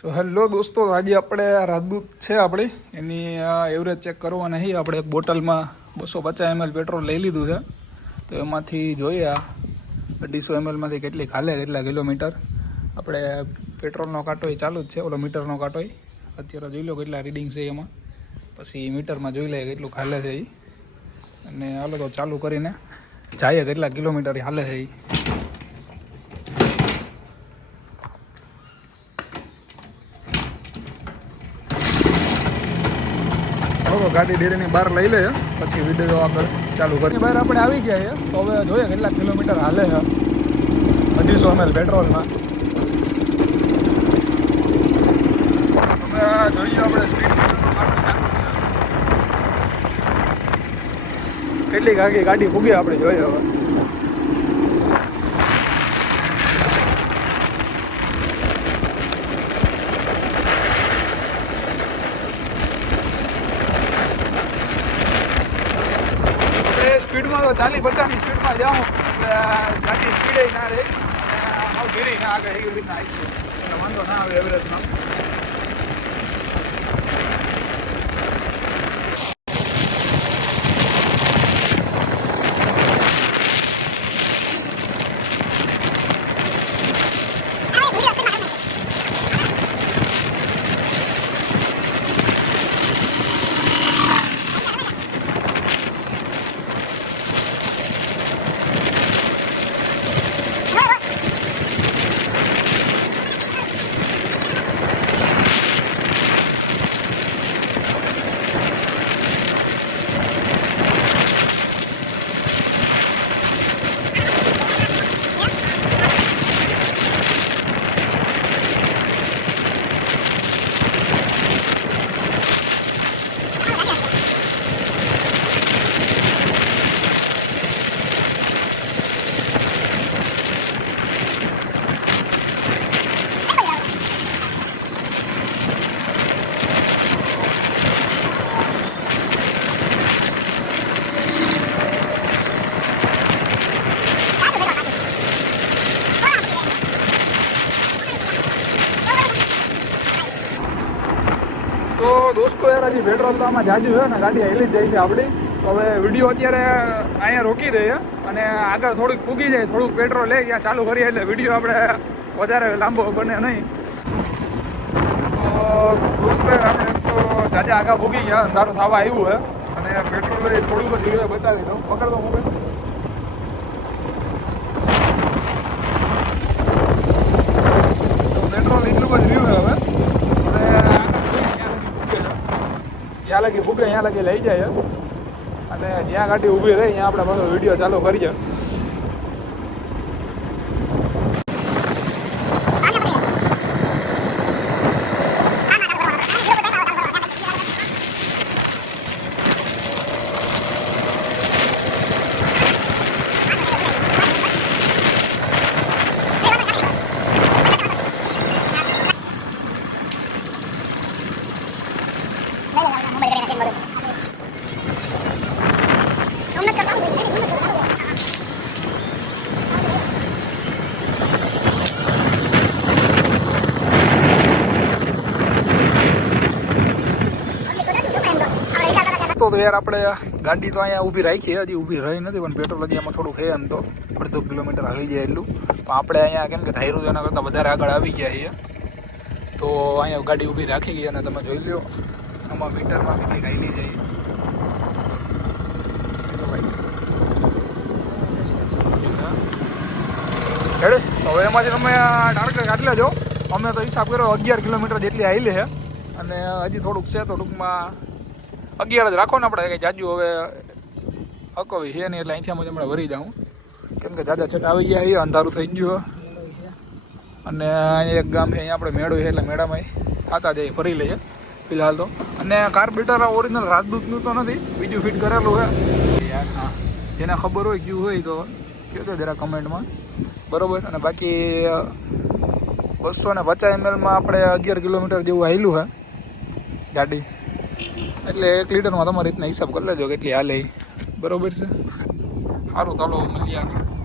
So hello દોસ્તો, આજે આપણે રાજદૂત છે આપણી એની એવરેજ ચેક કરવાના નહીં. આપણે એક બોટલમાં 250 ml પેટ્રોલ લઈ લીધું છે, તો એમાંથી જોઈએ આ 250 mlમાંથી કેટલી ખાલે, કેટલા કિલોમીટર. આપણે પેટ્રોલનો કાંટો ચાલુ જ છે, ઓલો મીટરનો કાંટો અત્યારે જોઈ લો કેટલા રીડિંગ છે એમાં, પછી મીટરમાં જોઈ લે કેટલું ખાલે છે એ, અને હાલો તો ચાલુ કરીને જાય કેટલા કિલોમીટર હાલે છે એ. ગાડી ડેરીની બહાર લઈ લે પછી વિડીયો આગળ ચાલુ કરી. બહાર આપણે આવી ગયા છે, તો હવે જોઈએ કેટલા કિલોમીટર હાલે છે 250 ml પેટ્રોલમાં. હવે જોઈએ આપણે કેટલી ગાડી ફૂગી આપણે જોઈએ હવે. સ્પીડમાં તો 40-50ની સ્પીડમાં જાઉં એટલે ગાડી સ્પીડે ના રહે અને ધીરે ના આગળ એવી રીતના આવી છે એટલે વાંધો ના આવે એવરેજમાં. તો દોસ્તો યાર, હજી પેટ્રોલ તો આમાં જાજુ છે ને, ગાડી હેલી જ જાય છે આપણી. તો હવે વિડીયો અત્યારે અહીંયા રોકી દઈએ અને આગળ થોડુંક ફૂગી જાય, થોડુંક પેટ્રોલ લે ત્યાં ચાલુ કરીએ એટલે વિડીયો આપણે વધારે લાંબો બને નહીં. તો દોસ્તો આપણે તો જાજા આગળ ફૂગી ગયા, અંધારું થવા આવ્યું છે અને પેટ્રોલ થોડુંક જ લીધું બતાવી દઉં. પકડતો મોબાઈલ. પેટ્રોલ એટલું જ રહ્યું હવે, જ્યાં લગી ભૂકે ત્યાં લગી લઈ જાય અને જ્યાં ગાડી ઊભી રહી ત્યાં આપણે બધો વિડીયો ચાલુ કરીએ. તો યાર આપણે ગાડી તો અહીંયા ઊભી રાખી, હજી ઊભી રહી નથી, પણ પેટ્રોલ હજી એમાં થોડુંક છે એમ તો 1.5 કિલોમીટર હાલી જાય એટલું. પણ આપણે અહીંયા કેમ કે ધાર્યું એના કરતાં વધારે આગળ આવી ગયા છીએ, તો અહીંયા ગાડી ઊભી રાખી ગઈ અને તમે જોઈ લો આમાં મીટરમાં કેટલી હાલી જાય. હેડે હવે એમાંથી તમે ટાર્ગેટ કાઢી લેજો. અમે તો હિસાબ કર્યો 11 કિલોમીટર જેટલી હાલી છે અને હજી થોડુંક છે, તો ટૂંકમાં 11 જ રાખો ને આપણે, કંઈ જાજુ હવે અકવી છે નહીં એટલે અહીંથી અમે હમણાં વરી જાઉં, કેમ કે જાજા છેટા આવી ગયા અહીંયા અંધારું થઈ ગયું. અને અહીંયા એક ગામ છે, અહીંયા આપણે મેળો છે એટલે મેળામાં ખાતા જઈએ, ફરી લઈએ ફિલહાલ તો. અને કાર્બેટર ઓરિજિનલ રાજદૂતનું તો નથી, બીજું ફિટ કરેલું છે યાર. હા, જેને ખબર હોય ક્યું હોય તો કહેજો જરા કમેન્ટમાં, બરાબર. અને બાકી 250 mlમાં આપણે 11 કિલોમીટર જેવું હાલ્યું છે ગાડી, એટલે 1 લીટરમાં તમારી રીતના હિસાબ કરી લેજો કેટલી હાલે, બરાબર છે. સારું, ચાલો મળીએ આગળ.